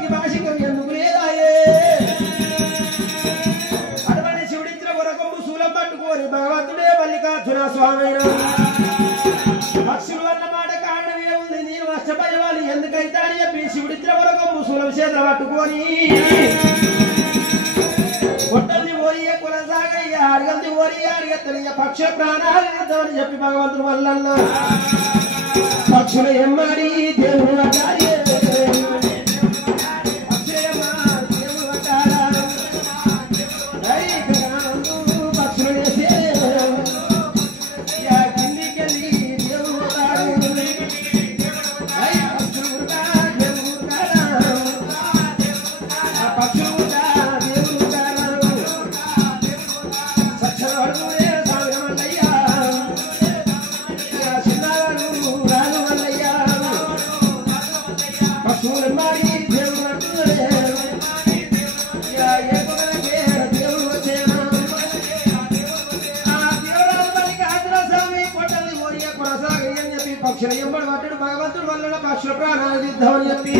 శివుడికి భాషికం ఎందుకు లేదాయే అటువంటి శివుడిచ్చిన వరకొంగు శూలం పట్టుకొని భగవంతుడే మల్లికార్జున స్వామి పక్షులు అన్న మాట కారణం ఏముంది నేను నష్టపోయేవాళ్ళు ఎందుకైతే అని చెప్పి శివుడిచ్చిన వరకొంగు శూలం చేతులు పట్టుకొని కొట్టది ఓరియే కొనసాగయ్యా అడగల్ది ఓరియే అడిగెత్తనయ్య పక్షుల ప్రాణాలు ఇద్దామని చెప్పి భగవంతుడు వల్ల పక్షుల ఎమ్మాడి దేవుడు అడ్డాలి పక్షుల ఎంబడి పట్టడు భగవంతుడు వల్ల పక్షుల ప్రాణాలు యుద్ధమని చెప్పి